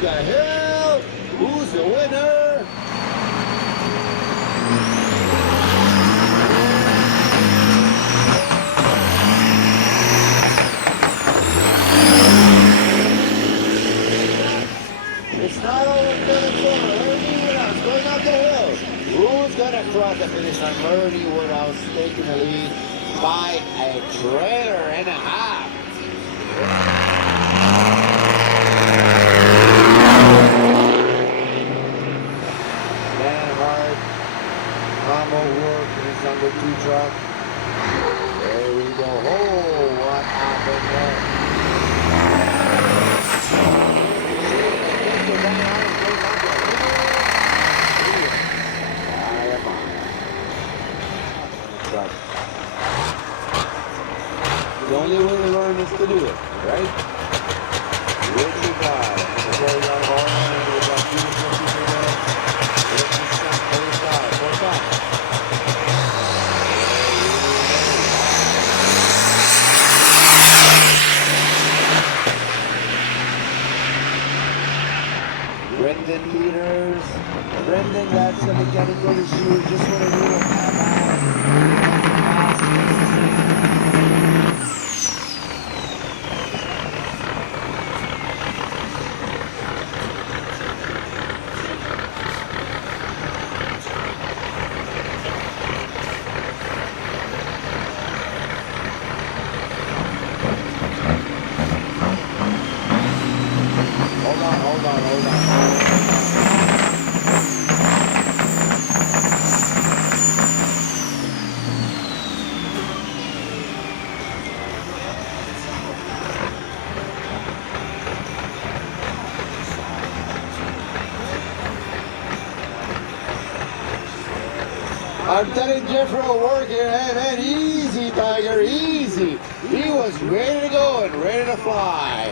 the hill. Who's the winner? It's not over the corner. Ernie Woodhouse going up the hill. Who's going to cross the finish line? Ernie Woodhouse taking the lead by a trailer and a half. Dan Hart, combo work in his number 2 truck. There we go. Oh, what happened there? The only way to learn is to do it, right? Richie guy. Before we got all on and we got beautiful people there. Richie stuck on the side. What's up? Brendan Peters. Brendan got some mechanical issues. Just want to do a Hold on. I'm telling Jeffro working, hey man, easy Tiger, easy. He was ready to go and ready to fly.